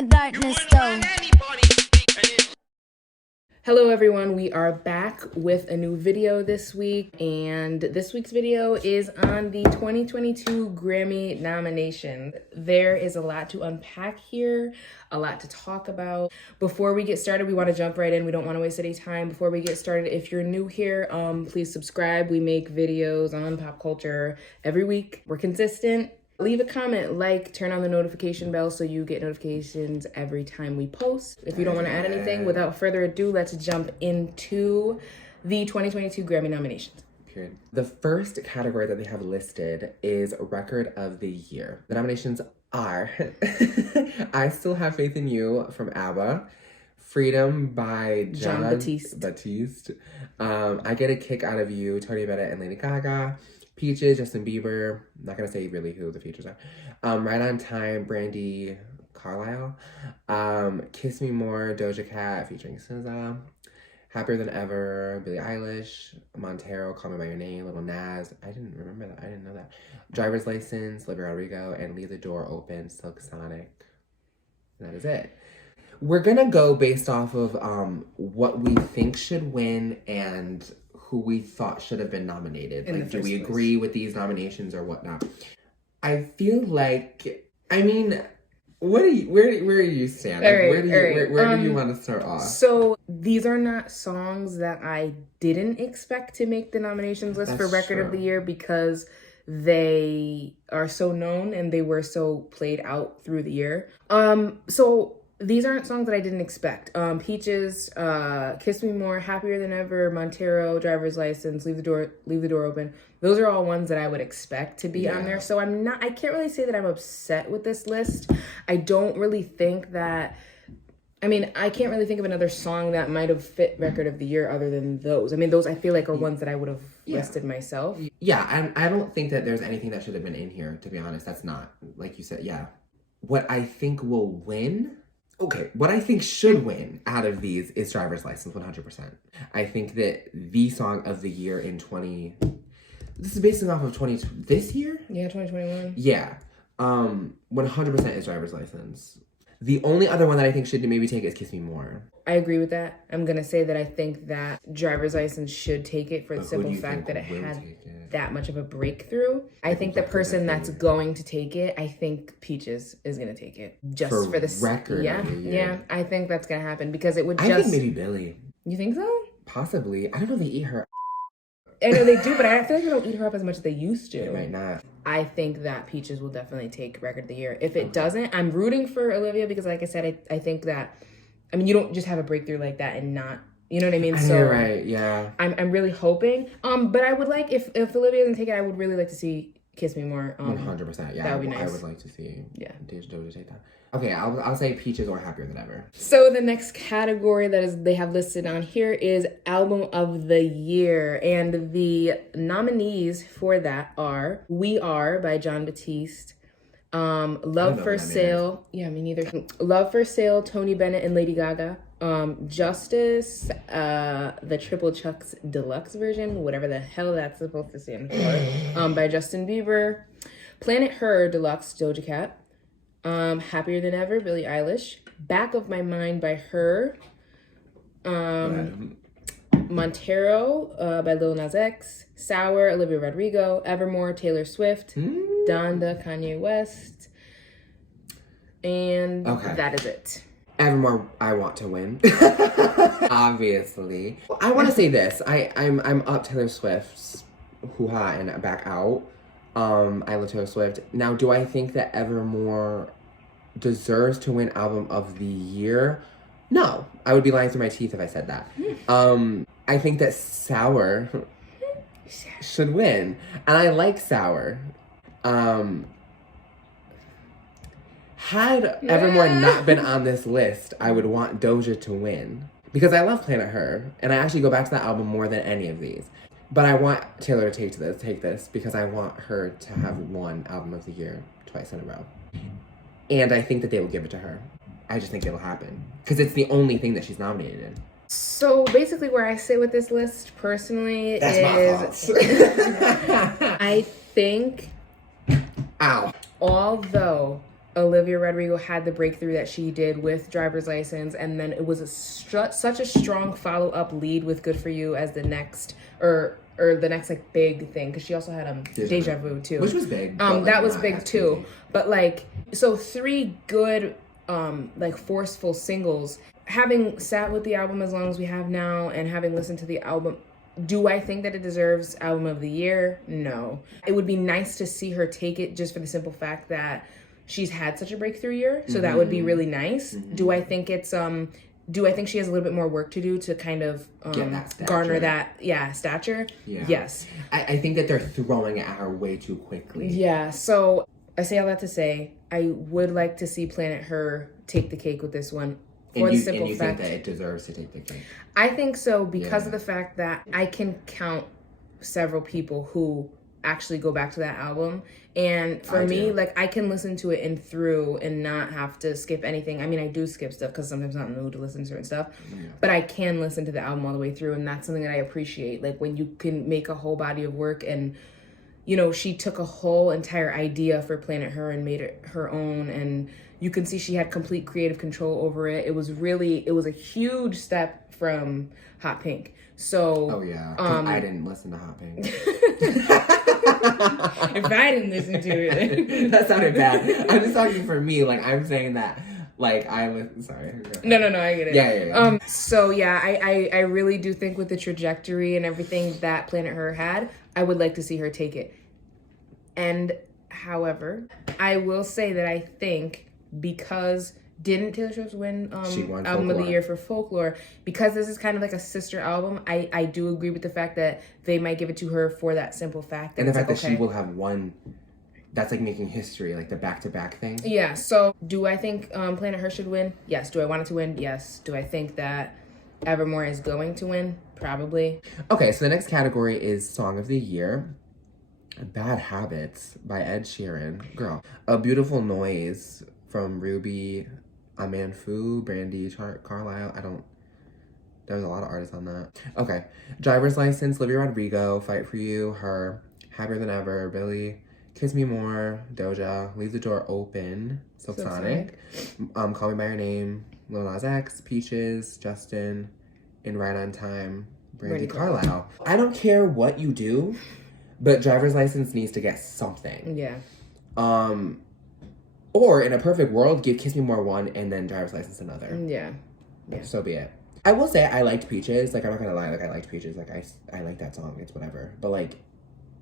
the darkness though. Hello everyone, we are back with a new video this week, and this week's video is on the 2022 Grammy nominations. There is a lot to unpack here, a lot to talk about. Before we get started, we want to jump right in. We don't want to waste any time. Before we get started, if you're new here, please subscribe. We make videos on pop culture every week. We're consistent. Leave a comment, like, turn on the notification bell so you get notifications every time we post. If you don't want to add anything, without further ado, let's jump into the 2022 Grammy nominations. Period. The first category that they have listed is Record of the Year. The nominations are I Still Have Faith in You from ABBA, Freedom by John Batiste, I Get a Kick Out of You, Tony Bennett and Lady Gaga, Peaches, Justin Bieber, I'm not gonna say really who the features are, Right on Time, Brandy Carlisle, Kiss Me More, Doja Cat featuring SZA, Happier Than Ever, Billie Eilish, Montero, Call Me By Your Name, Little Nas, I didn't remember that, I didn't know that, Driver's License, Olivia Rodrigo, and Leave the Door Open, Silk Sonic, and that is it. We're gonna go based off of what we think should win and who we thought should have been nominated. Like, do we agree with these nominations or whatnot? I feel like, I mean, where do you stand? Like, where do you want to start off? So these are not songs that I didn't expect to make the nominations list for Record of the Year because they are so known and they were so played out through the year. So these aren't songs that I didn't expect. Peaches, Kiss Me More, Happier Than Ever, Montero, Driver's License, Leave the Door Open. Those are all ones that I would expect to be on there. So I can't really say that I'm upset with this list. I don't really think that, I can't really think of another song that might have fit Record of the Year other than those. Those I feel like are ones that I would have listed myself. Yeah, I don't think that there's anything that should have been in here, to be honest. That's not, like you said, yeah. What I think will win... Okay, what I think should win out of these is Driver's License, 100%. I think that the song of the year in this is based off of this year? Yeah, 2021. Yeah, 100% is Driver's License. The only other one that I think should maybe take is Kiss Me More. I agree with that. I'm gonna say that I think that Driver's License should take it for the simple fact that it had that much of a breakthrough. I think the person that's going to take it, I think Peaches is gonna take it just for the record. Yeah. I think that's gonna happen because it would just. I think maybe Billie. You think so? Possibly. I don't know if they eat her. I know they do, but I feel like they don't eat her up as much as they used to. They might not. I think that Peaches will definitely take Record of the Year. If it doesn't, I'm rooting for Olivia because, like I said, I think that, you don't just have a breakthrough like that and not, you know what I mean? So you're right, yeah. I'm really hoping. But I would like, if Olivia doesn't take it, I would really like to see Kiss Me More. 100%, yeah. That would be nice. I would like to see Doja take that. Okay, I'll say Peaches or Happier Than Ever. So the next category that they have listed on here is Album of the Year. And the nominees for that are We Are by John Batiste, Love for Sale. Yeah, me neither. Love for Sale, Tony Bennett and Lady Gaga. Justice, the Triple Chucks Deluxe version, whatever the hell that's supposed to stand for, by Justin Bieber. Planet Her Deluxe, Doja Cat. Happier Than Ever, Billie Eilish. Back of My Mind by Her. Montero by Lil Nas X. Sour, Olivia Rodrigo. Evermore, Taylor Swift. Donda, Kanye West. And that is it. Evermore, I want to win. Obviously. I want to say this. I'm up Taylor Swift's hoo-ha and back out. I love Taylor Swift. Now, do I think that Evermore deserves to win Album of the Year? No. I would be lying through my teeth if I said that. I think that Sour should win. And I like Sour. Had Evermore not been on this list, I would want Doja to win. Because I love Planet Her. And I actually go back to that album more than any of these. But I want Taylor to take this because I want her to have won Album of the Year twice in a row. And I think that they will give it to her. I just think it'll happen. Because it's the only thing that she's nominated in. So basically where I sit with this list personally That's is... my thoughts. I think... Ow. Although Olivia Rodrigo had the breakthrough that she did with Driver's License, and then it was such a strong follow-up lead with Good For You as the next, or the next like big thing, because she also had Deja Vu too, which was big. That was big too. But like, so 3 good like forceful singles. Having sat with the album as long as we have now and having listened to the album, do I think that it deserves Album of the Year? No. It would be nice to see her take it, just for the simple fact that she's had such a breakthrough year. So that would be really nice. Do I think it's do I think she has a little bit more work to do to kind of garner that stature? Yeah. Yes. I think that they're throwing it at her way too quickly. Yeah. So I say all that to say, I would like to see Planet Her take the cake with this one. And you think that it deserves to take the cake? I think so, because of the fact that I can count several people who actually go back to that album. And for me, like, I can listen to it in through and not have to skip anything. I mean, I do skip stuff because sometimes I'm not in the mood to listen to certain stuff. But I can listen to the album all the way through, and that's something that I appreciate. Like, when you can make a whole body of work, and, you know, she took a whole entire idea for Planet Her and made it her own, and you can see she had complete creative control over it. It was a huge step from Hot Pink. So, oh yeah, I didn't listen to Hot Pink. If I didn't listen to it, that sounded bad. I'm just talking for me. Like, I'm saying that, like, I was sorry. No, I get it. Yeah. So yeah, I really do think with the trajectory and everything that Planet Her had, I would like to see her take it. And however, I will say that I think, because didn't Taylor Swift win Album of the Year for Folklore, because this is kind of like a sister album, I do agree with the fact that they might give it to her for that simple fact. And the fact that she will have won, that's like making history, like the back-to-back thing. Yeah, so do I think Planet Her should win? Yes. Do I want it to win? Yes. Do I think that Evermore is going to win? Probably. Okay, so the next category is Song of the Year. Bad Habits by Ed Sheeran. Girl. A Beautiful Noise from Ruby, Amanfu, Brandy, Carlisle. There's a lot of artists on that. Okay. Driver's License, Olivia Rodrigo, Fight For You, Her, Happier Than Ever, Billy, Kiss Me More, Doja, Leave the Door Open, Silk Sonic, Call Me By Your Name, Lil Nas X, Peaches, Justin, and Right On Time, Brandy Carlisle. I don't care what you do, but Driver's License needs to get something. Yeah. Or in a perfect world, give Kiss Me More one and then Driver's License another. Yeah. So be it. I will say I liked Peaches. Like, I'm not gonna lie. Like, I liked Peaches. Like, I like that song. It's whatever. But like,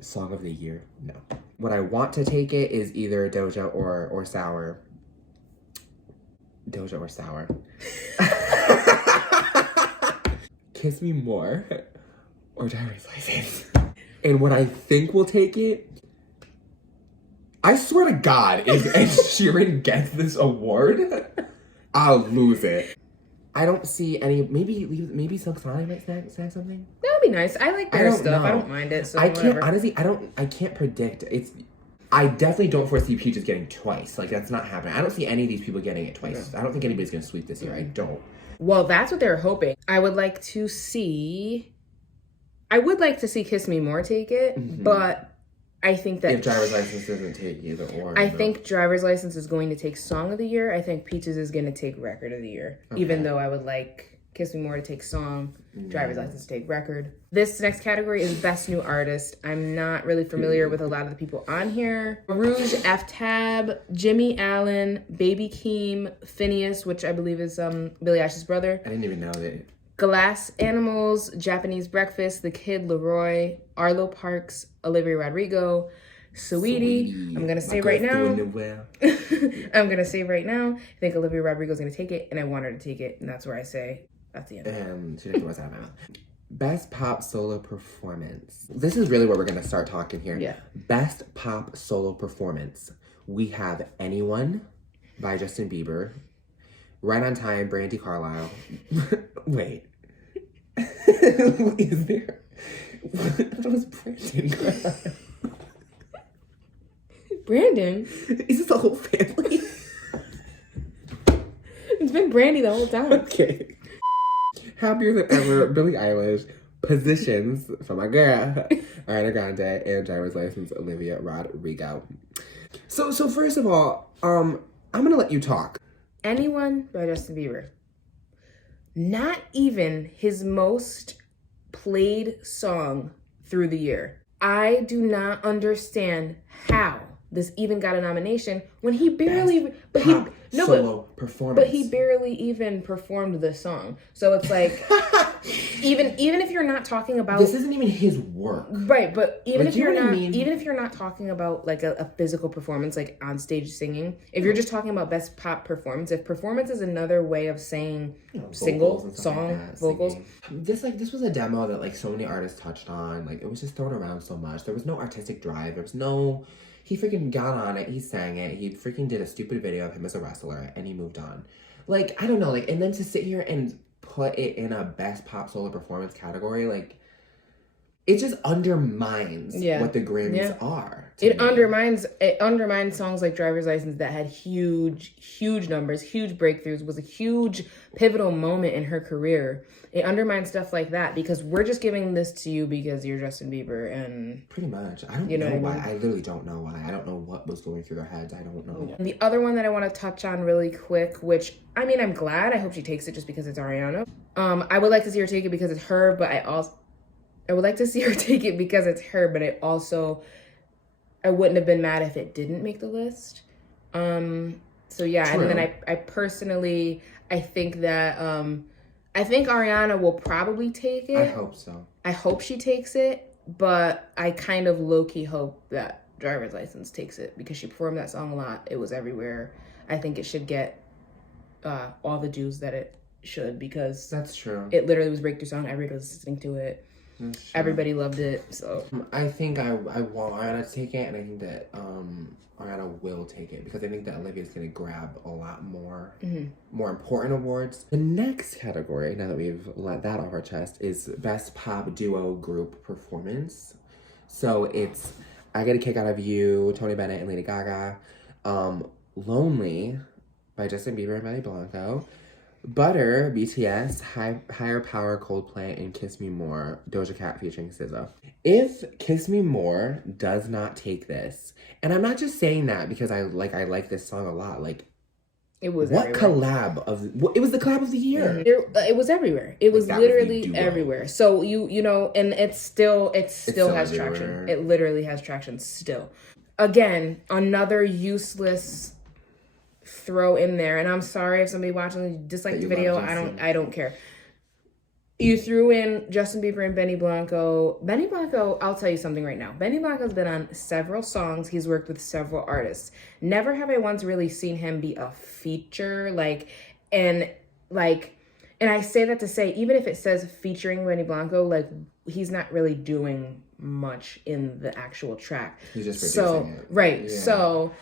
Song of the Year, no. What I want to take it is either Doja or Sour. Doja or Sour. Kiss Me More or Driver's License. And what I think will take it, I swear to God, if Ed Sheeran gets this award, I'll lose it. I don't see any. Maybe Silk Sonic might snag something. That would be nice. I like their stuff. I don't mind it. So I can't honestly. I can't predict. I definitely don't foresee Peaches getting twice. Like, that's not happening. I don't see any of these people getting it twice. I don't think anybody's gonna sweep this year. I don't. Well, that's what they're hoping. I would like to see Kiss Me More take it, but I think that if Driver's License doesn't take either or. I think Driver's License is going to take Song of the Year. I think Peaches is going to take Record of the Year. Okay. Even though I would like Kiss Me More to take Song, Driver's License to take Record. This next category is Best New Artist. I'm not really familiar with a lot of the people on here. Rouge, F-Tab, Jimmy Allen, Baby Keem, Phineas, which I believe is Billie Eilish's brother. I didn't even know that. Glass Animals, Japanese Breakfast, The Kid Leroy, Arlo Parks, Olivia Rodrigo, Sweetie. I'm gonna say right now. I'm gonna say right now. I think Olivia Rodrigo's gonna take it, and I want her to take it, and that's where I say that's the end. She took the words out of my mouth. Best Pop Solo Performance. This is really where we're gonna start talking here. Yeah. Best Pop Solo Performance. We have Anyone by Justin Bieber. Right on Time, Brandy Carlisle. Wait. Is there? That was Brandon. Brandon? Is this the whole family? It's been Brandy the whole time. Okay. Happier Than Ever, Billie Eilish. Positions from my girl, Ariana Grande, and Driver's License, Olivia Rodrigo. So first of all, I'm gonna let you talk. Anyone by Justin Bieber. Not even his most played song through the year. I do not understand how this even got a nomination when he barely solo performance. But he barely even performed the song. So it's like even if you're not talking about, this isn't even his work, right? But even like, if you're not talking about like a physical performance, like on stage singing, if you're just talking about best pop performance, if performance is another way of saying single song like vocals, this was a demo that like so many artists touched on. Like it was just thrown around so much. There was no artistic drive. There was no. He freaking got on it, he sang it, he freaking did a stupid video of him as a wrestler, and he moved on. Like, I don't know, like, and then to sit here and put it in a best pop solo performance category, like, it just undermines what the Grammys are. It undermines songs like Driver's License that had huge numbers, huge breakthroughs, was a huge pivotal moment in her career. It undermines stuff like that because we're just giving this to you because you're Justin Bieber and pretty much. I don't know why. I literally don't know why. I don't know what was going through their heads. I don't know. And the other one that I want to touch on really quick, which I mean I'm glad. I hope she takes it just because it's Ariana. I would like to see her take it because it's her, but I would like to see her take it because it's her, but I wouldn't have been mad if it didn't make the list. So yeah, True. And then I personally, I think that, I think Ariana will probably take it. I hope so. I hope she takes it, but I kind of low-key hope that Driver's License takes it because she performed that song a lot. It was everywhere. I think it should get all the dues that it should because that's true. It literally was a breakthrough song. Everybody was listening to it. Everybody loved it. So I think I want Ariana to take it, and I think that Ariana will take it because I think that Olivia's gonna grab a lot more more important awards. The next category, now that we've let that off our chest, is Best Pop Duo Group Performance. So it's I Get a Kick Out of You, Tony Bennett and Lady Gaga, Lonely by Justin Bieber and Benny Blanco, Butter, BTS, Higher Power, Coldplay, and Kiss Me More, Doja Cat featuring SZA. If Kiss Me More does not take this, and I'm not just saying that because I like this song a lot, like, it was what everywhere. It was the collab of the year. It was everywhere. It was literally everywhere. So you know, and it still has everywhere. Traction. It literally has traction still. Again, another useless throw in there, and I'm sorry if somebody watching disliked the video. I don't care. You threw in Justin Bieber and Benny Blanco. Benny Blanco, I'll tell you something right now. Benny Blanco's been on several songs. He's worked with several artists. Never have I once really seen him be a feature. And I say that to say, even if it says featuring Benny Blanco, like, he's not really doing much in the actual track. He's just producing it. Right. Yeah. So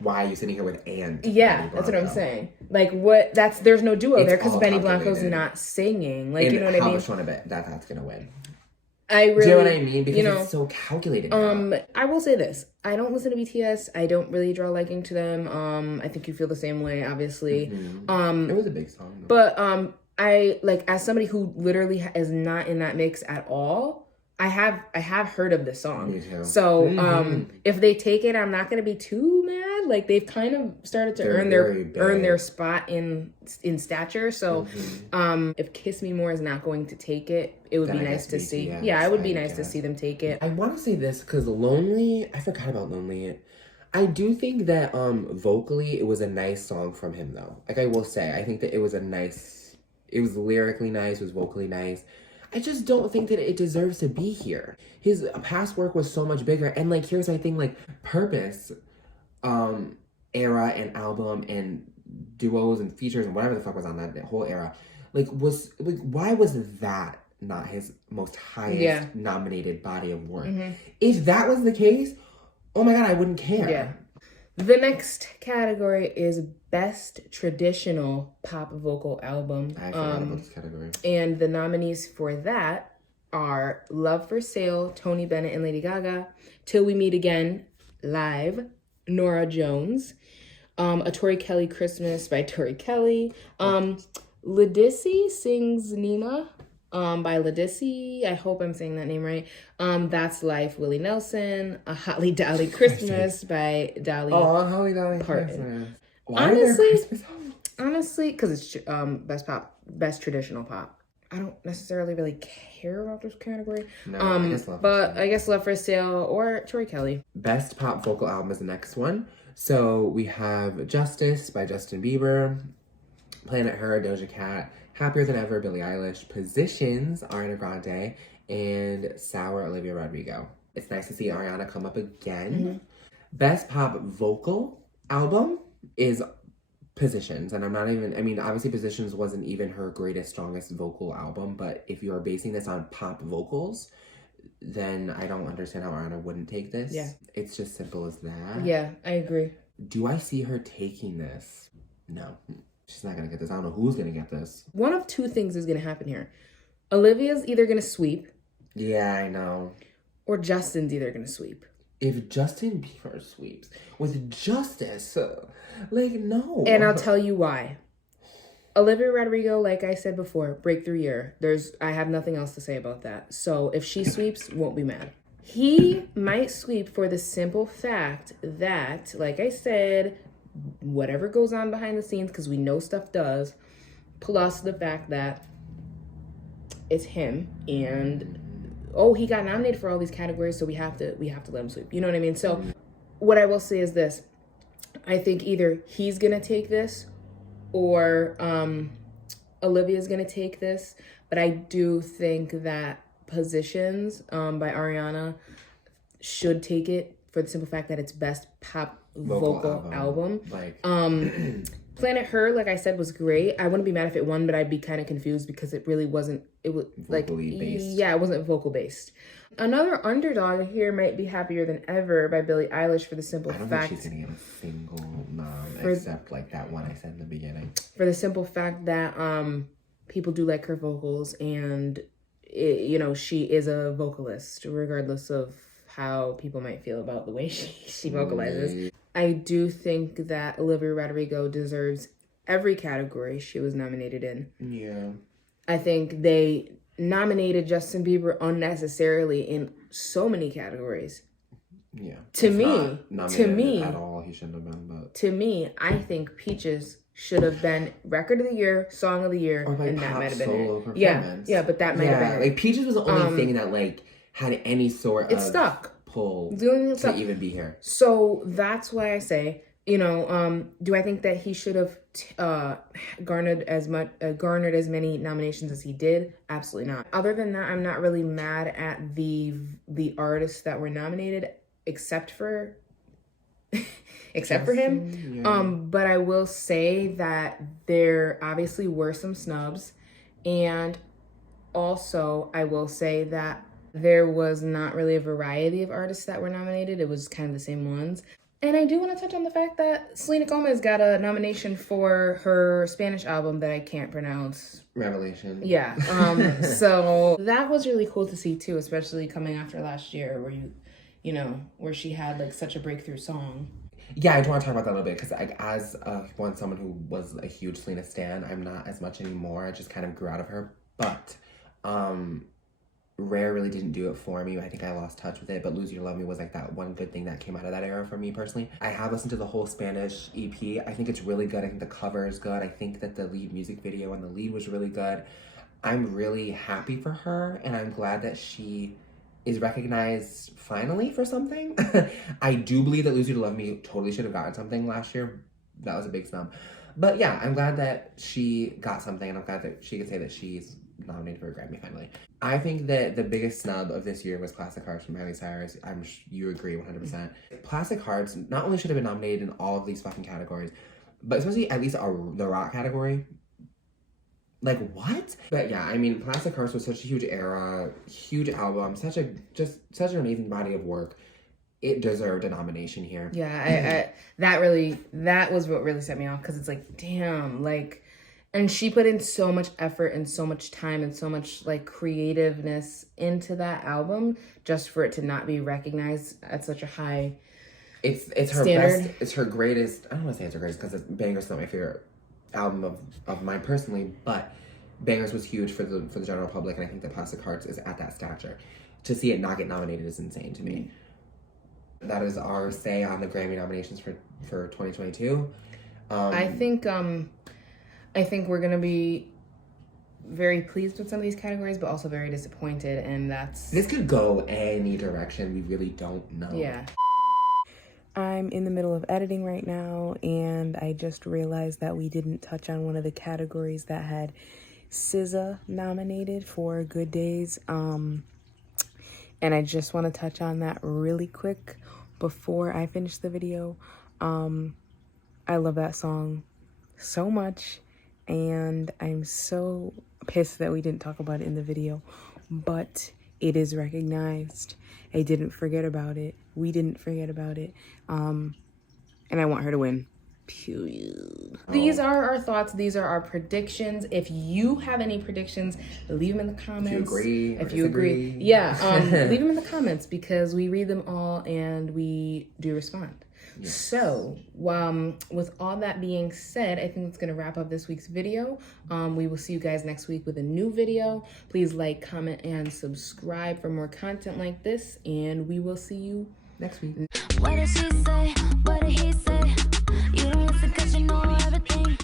why are you sitting here with yeah, that's what I'm saying. Like, what? There's no duo there because Benny Blanco's not singing. Like, you know what I mean? How much want to bet that's gonna win? I really, do you know what I mean? Because it's so calculated. I will say this: I don't listen to BTS. I don't really draw liking to them. I think you feel the same way, obviously. It was a big song, though. But I as somebody who literally is not in that mix at all. I have heard of this song. Me too. So if they take it, I'm not gonna be too mad. Like, they've kind of started to earn their spot in stature. So if Kiss Me More is not going to take it, it would be nice to see. Yeah, it would be nice to see them take it. I want to say this because Lonely, I forgot about Lonely. I do think that vocally it was a nice song from him though. Like, I will say, I think that it was lyrically nice, it was vocally nice. I just don't think that it deserves to be here. His past work was so much bigger. And, like, here's my thing, like, Purpose, era and album and duos and features and whatever the fuck was on that whole era, why was that not his most highest nominated body of work? If that was the case, oh my God, I wouldn't care. Yeah. The next category is Best Traditional Pop Vocal Album. I forgot about this category. And the nominees for that are Love for Sale, Tony Bennett and Lady Gaga, Till We Meet Again, Live, Norah Jones, A Tori Kelly Christmas by Tori Kelly, Ledisi Sings Nina, by Ledisi, I hope I'm saying that name right. That's Life, Willie Nelson, A Holly Dolly Christmas by Dolly Holly Dolly Parton. Why are there Christmas albums? Honestly, because it's best pop, best traditional pop. I don't necessarily really care about this category. No, I guess Love but for Sale. I guess Love for Sale or Tori Kelly. Best pop vocal album is the next one. So we have Justice by Justin Bieber, Planet Her, Doja Cat, Happier Than Ever, Billie Eilish, Positions, Ariana Grande, and Sour, Olivia Rodrigo. It's nice to see Ariana come up again. Mm-hmm. Best pop vocal album is Positions, and I'm not even, I mean, obviously Positions wasn't even her greatest, strongest vocal album, but if you're basing this on pop vocals, then I don't understand how Ariana wouldn't take this. Yeah. It's just simple as that. Yeah, I agree. Do I see her taking this? No. She's not gonna get this. I don't know who's gonna get this. One of two things is gonna happen here. Olivia's either gonna sweep. Yeah, I know. Or Justin's either gonna sweep. If Justin Bieber sweeps with Justice, like, no. And I'll tell you why. Olivia Rodrigo, like I said before, breakthrough year. I have nothing else to say about that. So if she sweeps, won't be mad. He might sweep for the simple fact that, like I said, whatever goes on behind the scenes, because we know stuff does, plus the fact that it's him and he got nominated for all these categories, so we have to let him sweep. You know what I mean? So what I will say is this. I think either he's gonna take this or Olivia's gonna take this, but I do think that Positions by Ariana should take it for the simple fact that it's best pop vocal album. Like Planet Her, like I said, was great. I wouldn't be mad if it won, but I'd be kind of confused because it really wasn't. It was vocally like based. Yeah, it wasn't vocal based. Another underdog here might be Happier Than Ever by Billie Eilish for the simple I don't fact. think she's gonna get a single nom except like that one I said in the beginning. For the simple fact that people do like her vocals, and she is a vocalist regardless of how people might feel about the way she vocalizes. I do think that Olivia Rodrigo deserves every category she was nominated in. Yeah. I think they nominated Justin Bieber unnecessarily in so many categories. Yeah. To me, at all, he shouldn't have been. But to me, I think Peaches should have been Record of the Year, Song of the Year, or like and that might have been it. Performance. Yeah, but that might have been it. Like Peaches was the only thing that like had any sort of pull to even be here. So that's why I say, do I think that he should have garnered as many nominations as he did? Absolutely not. Other than that, I'm not really mad at the artists that were nominated, except for him. Yeah. But I will say that there obviously were some snubs, and also I will say that there was not really a variety of artists that were nominated. It was kind of the same ones. And I do want to touch on the fact that Selena Gomez got a nomination for her Spanish album that I can't pronounce. Revelation. Yeah. So that was really cool to see too, especially coming after last year where where she had like such a breakthrough song. Yeah, I do want to talk about that a little bit because as someone who was a huge Selena stan, I'm not as much anymore. I just kind of grew out of her. But Rare really didn't do it for me. I think I lost touch with it, but Lose You to Love Me was like that one good thing that came out of that era for me personally. I have listened to the whole Spanish EP. I think it's really good. I think the cover is good. I think that the lead music video and the lead was really good. I'm really happy for her, and I'm glad that she is recognized finally for something. I do believe that Lose You to Love Me totally should have gotten something last year. That was a big snub. But yeah, I'm glad that she got something, and I'm glad that she could say that she's nominated for a Grammy finally. I think that the biggest snub of this year was Plastic Hearts from Miley Cyrus. You agree 100%. Plastic Hearts not only should have been nominated in all of these fucking categories, but especially at least the rock category. Like, what? But yeah, I mean, Plastic Hearts was such a huge era, huge album, such an amazing body of work. It deserved a nomination here. Yeah, that was what really set me off, because it's like, damn, like, and she put in so much effort and so much time and so much like creativeness into that album just for it to not be recognized at such a high it's her standard. Best, it's her greatest. I don't want to say it's her greatest because Bangers not my favorite album of mine personally, but Bangers was huge for the general public, and I think that Plastic Hearts is at that stature. To see it not get nominated is insane to me. That is our say on the Grammy nominations for 2022. I think we're gonna be very pleased with some of these categories, but also very disappointed, and this could go any direction. We really don't know. Yeah. I'm in the middle of editing right now, and I just realized that we didn't touch on one of the categories that had SZA nominated for Good Days. And I just want to touch on that really quick before I finish the video. I love that song so much, and I'm so pissed that we didn't talk about it in the video, but it is recognized. I didn't forget about it. We didn't forget about it. And I want her to win. Period. These are our thoughts. These are our predictions. If you have any predictions, leave them in the comments. If you agree. Yeah, leave them in the comments because we read them all and we do respond. Yes. So, with all that being said, I think that's going to wrap up this week's video. We will see you guys next week with a new video. Please like, comment, and subscribe for more content like this, and we will see you next week. What did she say?